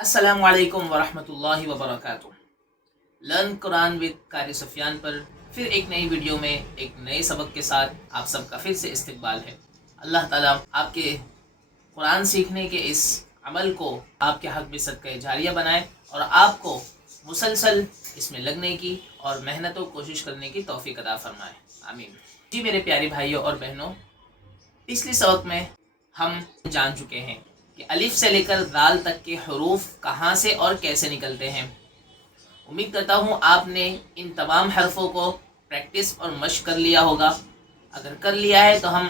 अस्सलामु अलैकुम वरहमतुल्लाहि वबरकातुह। लर्न कुरान विद कारी सुफियान पर फिर एक नई वीडियो में एक नए सबक के साथ आप सबका फिर से इस्तकबाल है। अल्लाह ताला आपके कुरान सीखने के इस अमल को आपके हक़ में सदक़े जारिया बनाए और आपको मुसलसल इसमें लगने की और मेहनत और कोशिश करने की तौफीक अता फरमाए, आमीन। जी मेरे प्यारे भाइयों और बहनों, पिछले सबक में हम जान चुके हैं कि अलिफ से लेकर दाल तक के हरूफ कहाँ से और कैसे निकलते हैं। उम्मीद करता हूँ आपने इन तमाम हरफों को प्रैक्टिस और मशक कर लिया होगा। अगर कर लिया है तो हम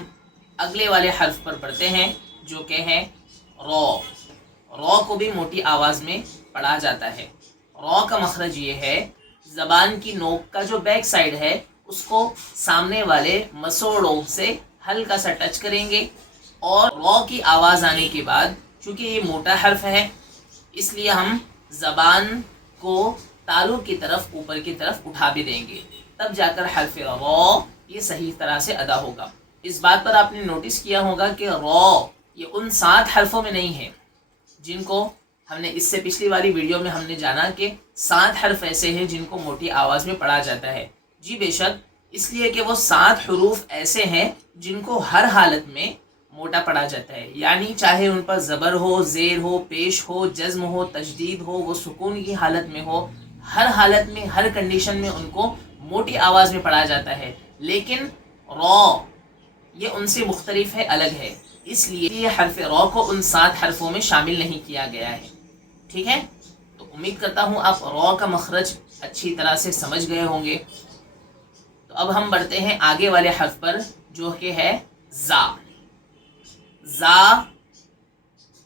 अगले वाले हर्फ पर बढ़ते हैं जो कि है रॉ। रॉ को भी मोटी आवाज़ में पढ़ा जाता है। रॉ का मखरज ये है, ज़बान की नोक का जो बैक साइड है उसको सामने वाले मसोड़ों से हल्का सा टच करेंगे और रॉ की आवाज़ आने के बाद, चूँकि ये मोटा हर्फ है इसलिए हम ज़बान को तालु की तरफ ऊपर की तरफ उठा भी देंगे, तब जाकर हर्फ रॉ ये सही तरह से अदा होगा। इस बात पर आपने नोटिस किया होगा कि रॉ ये उन 7 हरफों में नहीं है जिनको हमने इससे पिछली वाली वीडियो में हमने जाना कि 7 हर्फ ऐसे हैं जिनको मोटी आवाज़ में पढ़ा जाता है। जी बेशक, इसलिए कि वो 7 हरूफ ऐसे हैं जिनको हर हालत में मोटा पढ़ा जाता है, यानी चाहे उन पर ज़बर हो, ज़ेर हो, पेश हो, जज़्म हो, तशदीद हो, वो सुकून की हालत में हो, हर हालत में हर कंडीशन में उनको मोटी आवाज़ में पढ़ा जाता है। लेकिन रॉ ये उनसे मुख्तलिफ है, अलग है, इसलिए ये हर्फ रॉ को उन 7 हरफों में शामिल नहीं किया गया है। ठीक है, तो उम्मीद करता हूँ आप रॉ का मखरज अच्छी तरह से समझ गए होंगे। तो अब हम बढ़ते हैं आगे वाले हर्फ पर जो कि है ज़ा। ज़ा,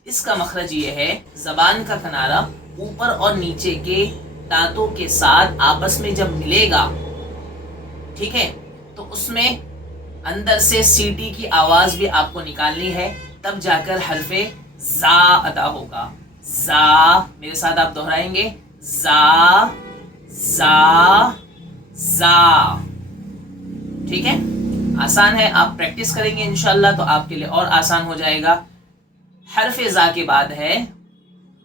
इसका मखरज ये है, ज़बान का किनारा ऊपर और नीचे के दांतों के साथ आपस में जब मिलेगा, ठीक है, तो उसमें अंदर से सीटी की आवाज़ भी आपको निकालनी है, तब जाकर हर्फे ज़ा अदा होगा। ज़ा, मेरे साथ आप दोहराएंगे, ज़ा ज़ा ज़ा। ठीक है, आसान है, आप प्रैक्टिस करेंगे इंशाल्लाह तो आपके लिए और आसान हो जाएगा। हर्फ ज़ा के बाद है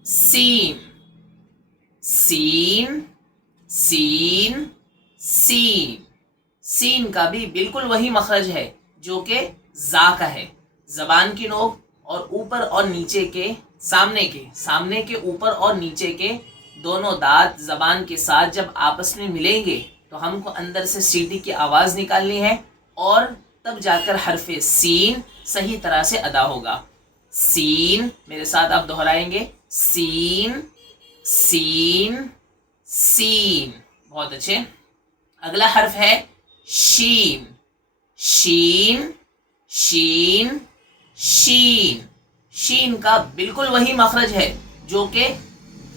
सीन। सीन सीन सीन। सीन का भी बिल्कुल वही मखरज है जो कि ज़ा का है। ज़बान की नोक और ऊपर और नीचे के सामने के ऊपर और नीचे के दोनों दांत ज़बान के साथ जब आपस में मिलेंगे तो हमको अंदर से सीटी की आवाज़ निकालनी है और तब जाकर हर्फे सीन सही तरह से अदा होगा। सीन, मेरे साथ आप दोहराएंगे, सीन सीन सीन। बहुत अच्छे। अगला हर्फ है शीन। शीन शीन शीन। शीन का बिल्कुल वही मखरज है जो कि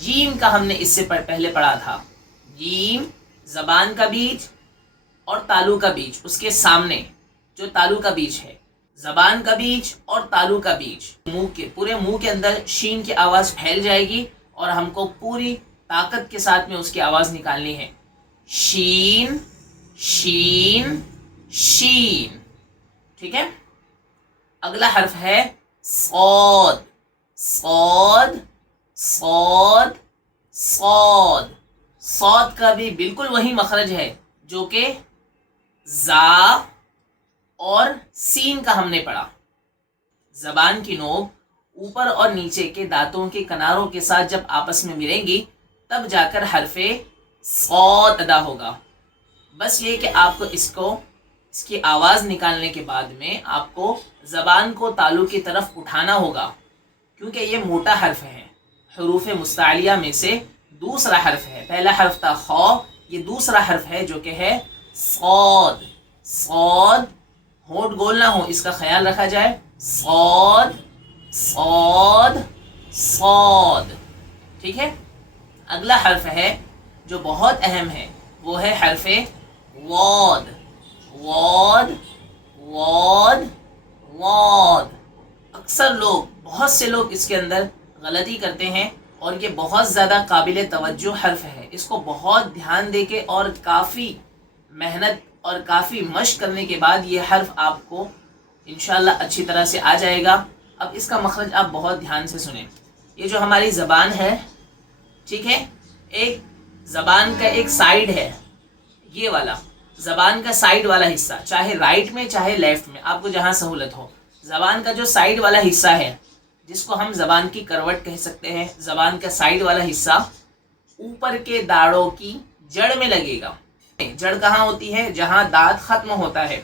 जीम का हमने इससे पहले पढ़ा था। जीम ज़बान का बीच और तालु का बीच, उसके सामने जो तालु का बीच है, ज़बान का बीच और तालु का बीच, पूरे मुंह के अंदर शीन की आवाज़ फैल जाएगी और हमको पूरी ताकत के साथ में उसकी आवाज़ निकालनी है। शीन शीन शीन। ठीक है, अगला हर्फ है सौद। सौद सौद सौद। सौद का भी बिल्कुल वही मखरज है जो कि ज़ा और सीन का हमने पढ़ा। ज़बान की नोक ऊपर और नीचे के दांतों के किनारों के साथ जब आपस में मिलेंगी तब जाकर हर्फे सौद अदा होगा। बस ये कि आपको इसकी आवाज़ निकालने के बाद में आपको ज़बान को तालु की तरफ उठाना होगा, क्योंकि ये मोटा हर्फ है। हरूफ मुस्तालिया में से दूसरा हर्फ है। पहला हर्फ था खौ, ये दूसरा हर्फ है जो कि है सौद। सौद, होंठ गोल ना हो इसका ख्याल रखा जाए। सौद सौद सौद। ठीक है, अगला हर्फ है जो बहुत अहम है, वो है हर्फे वॉद। वॉद वॉद वॉद। अक्सर लोग, बहुत से लोग इसके अंदर गलती करते हैं और ये बहुत ज़्यादा काबिल तवज्जो हर्फ है। इसको बहुत ध्यान दे के और काफ़ी मेहनत और काफ़ी मशक करने के बाद ये हर्फ आपको इंशाल्लाह अच्छी तरह से आ जाएगा। अब इसका मखरज आप बहुत ध्यान से सुनें। ये जो हमारी ज़बान है ٹھیک ہے، ایک زبان کا ایک سائیڈ ہے، یہ والا زبان کا سائیڈ والا حصہ، چاہے رائٹ میں چاہے لیفٹ میں، آپ کو جہاں سہولت ہو، زبان کا جو سائیڈ والا حصہ ہے جس کو ہم زبان کی کروٹ کہہ سکتے ہیں، زبان کا سائیڈ والا حصہ اوپر کے داڑوں کی جڑ میں لگے گا۔ جڑ کہاں ہوتی ہے؟ جہاں دانت ختم ہوتا ہے۔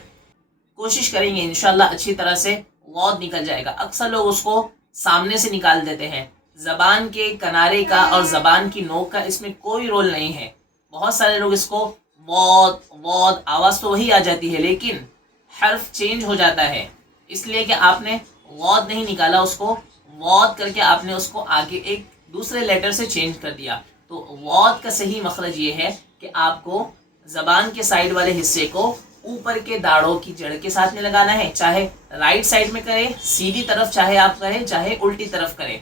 کوشش کریں گے انشاءاللہ اچھی طرح سے غود نکل جائے گا۔ اکثر لوگ اس کو سامنے سے نکال دیتے ہیں، زبان کے کنارے کا اور زبان کی نوک کا اس میں کوئی رول نہیں ہے۔ بہت سارے لوگ اس کو وود وود، آواز تو وہی آ جاتی ہے لیکن حرف چینج ہو جاتا ہے، اس لیے کہ آپ نے وود نہیں نکالا، اس کو وود کر کے آپ نے اس کو آگے ایک دوسرے لیٹر سے چینج کر دیا۔ تو وود کا صحیح مخرج یہ ہے کہ آپ کو زبان کے سائیڈ والے حصے کو اوپر کے داڑوں کی جڑ کے ساتھ میں لگانا ہے، چاہے رائٹ سائیڈ میں کریں سیدھی طرف، چاہے آپ کریں چاہے الٹی طرف کریں،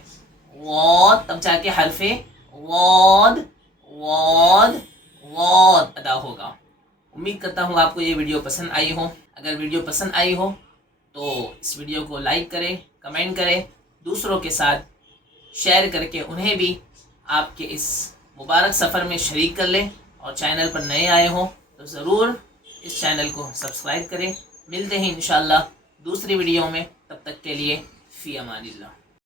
وود، تب جا کے حرف وود وود وود ادا ہوگا۔ امید کرتا ہوں آپ کو یہ ویڈیو پسند آئی ہو۔ اگر ویڈیو پسند آئی ہو تو اس ویڈیو کو لائک کریں، کمنٹ کریں، دوسروں کے ساتھ شیئر کر کے انہیں بھی آپ کے اس مبارک سفر میں شریک کر لیں، اور چینل پر نئے آئے ہوں تو ضرور اس چینل کو سبسکرائب کریں۔ ملتے ہیں انشاءاللہ دوسری ویڈیو میں، تب تک کے لیے فی امان اللہ۔